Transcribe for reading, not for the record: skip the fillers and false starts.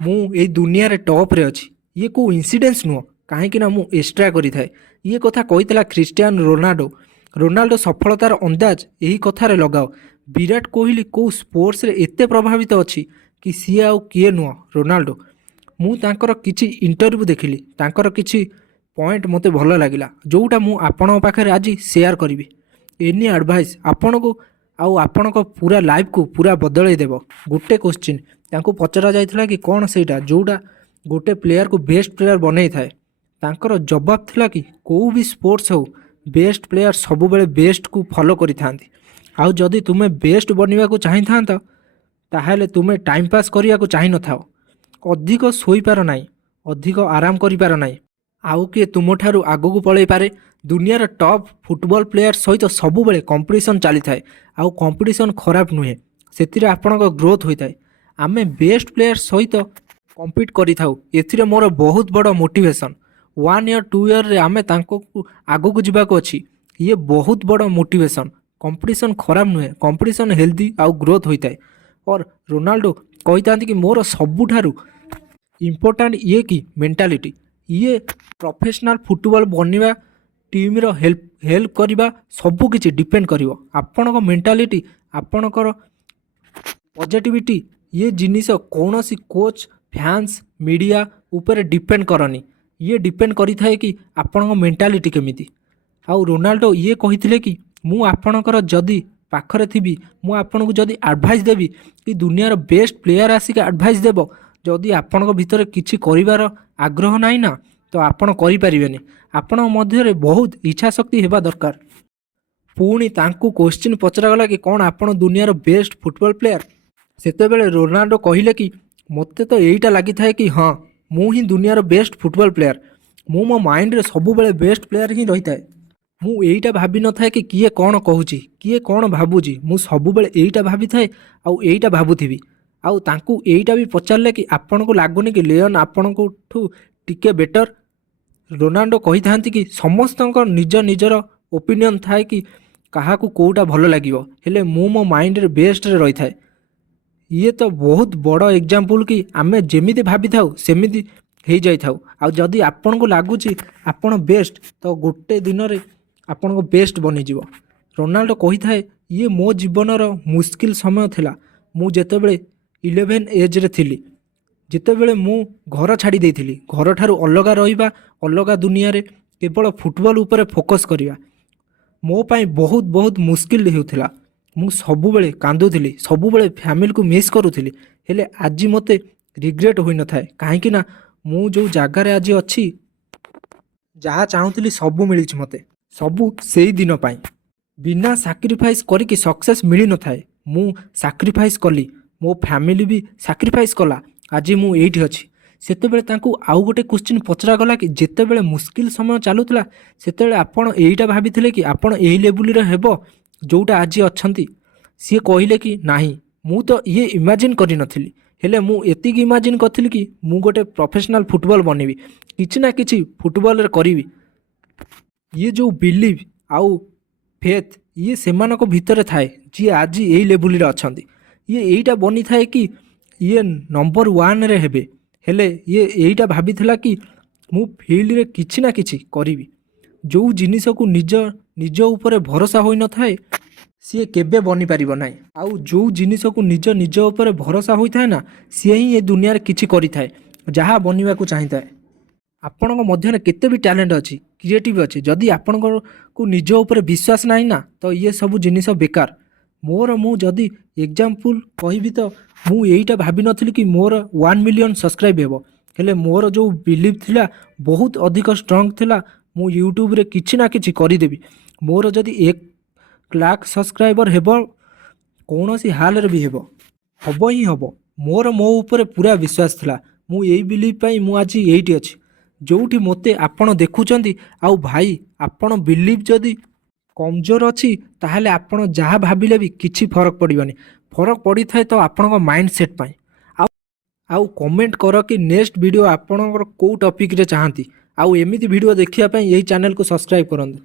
मु ए दुनिया रे टॉप रे अछि ये को इनसीडेंस नुह कहीं मु एक्स्ट्रा करी थाए ये कथा कही क्रिस्टियानो रोनाल्डो रोनाल्डो सफलतार अंदाज यही कथार लगाओ विराट कोहली को स्पोर्ट्स रे एते प्रभावित अच्छी कि सी आउ किए नुह रोनाल्डो मु तांकर किछि इंटरव्यू देखिली तांकर किछि पॉइंट मते भल लगिला जोटा मु आपन पाखरे आज शेयर करी एनी एडवाइस आपन को आउ आपण पूरा लाइफ को पूरा बदल देव गोटे क्वेश्चन तांको पचरा जाइथिला कि कौन सेटा जोटा गोटे प्लेयर को बेस्ट प्लेयर बनई थाए तांकर जवाब थिला कि को भी स्पोर्ट्स हो बेस्ट प्लेयर सब बेले बेस्ट को फॉलो करि थांती आउ जदि तुमे बेस्ट बनवा को चाहि थांत ताहेले तुमे टाइम पास करिया को चाहि न थाओ अधिक सोई पार नाही अधिक आराम करि पार नाही आउ किए तुम ठारू आगो को पळै पारे दुनियार टॉप फुटबॉल प्लेयर सहित सब बेले कंपटीशन चली थाए आउ कंपटीशन खराब नुहे सेतिरे आपनक ग्रोथ होई थाए आमे बेस्ट प्लेयर सहित कम्पीट करि थाउ एथिरे मोर बहुत बड़ मोटिवेशन 1 ईयर 2 ईयर रे आमे तांको आगो को जिबाको अछि ये बहुत बड़ मोटिवेशन कंपटीशन खराब नुहे कंपटीशन हेल्दी आउ ग्रोथ होई थाए और रोनाल्डो कहितांती कि मोर सबुठारू इम्पोर्टेंट ये कि मेंटालिटी ये प्रोफेशनल फुटबॉल बनवा टीम रो हेल्प करवा सबु किछि डिपेंड करिवो आपनक मेंटालिटी आपनकर पॉजिटिविटी ये जिनिस कौनसी कोच फैंस मीडिया ऊपर डिपेंड करनी ये डिपेंड करि थाए कि आपनक मेंटालिटी केमिति आउ रोनाल्डो ये कहिथिले कि मु आपनकर जदी पाखरे थिबी मु आपनको जदी एडवाइस देबी कि दुनियार बेस्ट प्लेयर आसिक एडवाइस देबो जदि आपनक भितर किछि करिवार आग्रह नाही ना तो आपण करि परिबेनी आपण मध्य बहुत इच्छा शक्ति हेबा दरकार पुणी तांकु क्वेश्चन पचरा गला कि कौन आपण दुनियार बेस्ट फुटबॉल प्लेयर सेते बेले रोनाल्डो कहिले कि मते तो एईटा लागि थाए कि हाँ मु ही दुनियार बेस्ट फुटबॉल प्लेयर मु मो माइंड रे सब बेले बेस्ट प्लेयर ही रही थाए मु एईटा भाबी न थाए कि किए कौन कहूची किए कौन भाबुची मु सब बेले एईटा भाबी थाए आउ एईटा भाबुथिबी आउ तांकु एईटा भी पचारले कि आपण को लागुनी कि लियोन आपण को ठू टिके बेटर रोनाल्डो कही थांती कि समस्त निज निजर ओपिनियन थाए कि कहा कोटा भल लगिवो हेले मु मो माइंड रे बेस्ट रे रही थाए ये तो बहुत बड़ एग्जांपल कि आमे जेमिति भाबी थाउ सेमिति हेई जाई थाउ आ जदि आपण को लागुची आपण बेस्ट तो गोटे दिन रे आपण को बेस्ट बनी जीवो रोनाल्डो कही थाए ये मो जीवनर मुश्किल समय थिला मु जेतेबेले 11 एज रे थिली जितेबेले मु घर छाड़ी देइथिली घर ठारू अलगा रहिबा अलगा दुनिया रे केवल फुटबॉल ऊपर फोकस करिया मो पाई बहुत बहुत मुश्किल हेउथिला मु सबु बेले कांदुथिली सबु बेले फैमिली को मिस करूथिली हेले आज मते रिग्रेट होई न थाए काहे कि ना मु जो जागा रे आज अछि जहा चाहूथिली सबु मिलिछ मते सबु सेही दिन पाई बिना सैक्रिफाइस करिकि सक्सेस मिली न थाए मु सैक्रिफाइस कली मो फैमिली भी सैक्रिफाइस कला आज मु एठी अछि सेतेबेले तांकु आउ गोटे क्वेश्चन पचरा गला कि जेतेबेले मुश्किल समय चालुतला सेतेबेले आपण एईटा भाबिथिले कि आपण एही लेवल रे हेबो जोटा आज अछंती सी कहिले कि नाही मु तो ये इमेजिन करि नथिली हेले मु एतिक इमेजिन करथिली कि मु गोटे प्रोफेशनल फुटबॉल बनेबी किछि ना किछि फुटबॉल रे करिवि ये जो बिलीव आउ फेथ ये सेमानको भितरे थाए जी आज एही लेवल रे अछंती ये एईटा बनी थाए कि ये नंबर 1 रे हेबे हेले ये एईटा भाबिथिला कि मु फील्ड रे किछि ना किछि करिवि जो जिनिस को निज निज ऊपर भरोसा होई न थाए सी केबे बनी पारिबो नाही आउ जो जिनिस को निज निज ऊपर भरोसा होई थाए ना सी ही ये दुनिया रे किछि करि थाए जहा बनिबा को चाहि थाए आपनक मध्य केते भी टैलेंट अछि क्रिएटिव अछि जदि आपनक को निज ऊपर विश्वास नाही ना तो ये सब जिनिस बेकार मोर मु जदि एग्जांपल कहबी तो मु एईटा भाबी नथिली कि मोर 1 मिलियन सब्सक्राइब हेबो हेले मोर जो बिलीव थिला बहुत अधिक स्ट्रांग थिला मु यूट्यूब रे किछि ना किछि करि देबी मोर जदि 1 लाख सब्सक्राइबर हेबो कोनोसी हाल रे भी हेबो हबो ही हबो मोर मो ऊपर पूरा विश्वास थिला मु एई बिलीव पाई मु आज एईटी अछि जोठी मोते आपण देखुचंती आउ भाई आपण बिलीव जदि कमजोर अच्छी ताहले आपण जहाँ भाविले भी किछि फरक पड़िबनी फरक पड़ी थाए तो आपण माइंड सेट पाई आउ कमेंट कर कि नेक्स्ट वीडियो आपणकर को टॉपिक रे चाहती आउ एमिति वीडियो देखिया पई यही चैनल को सब्सक्राइब करंतु।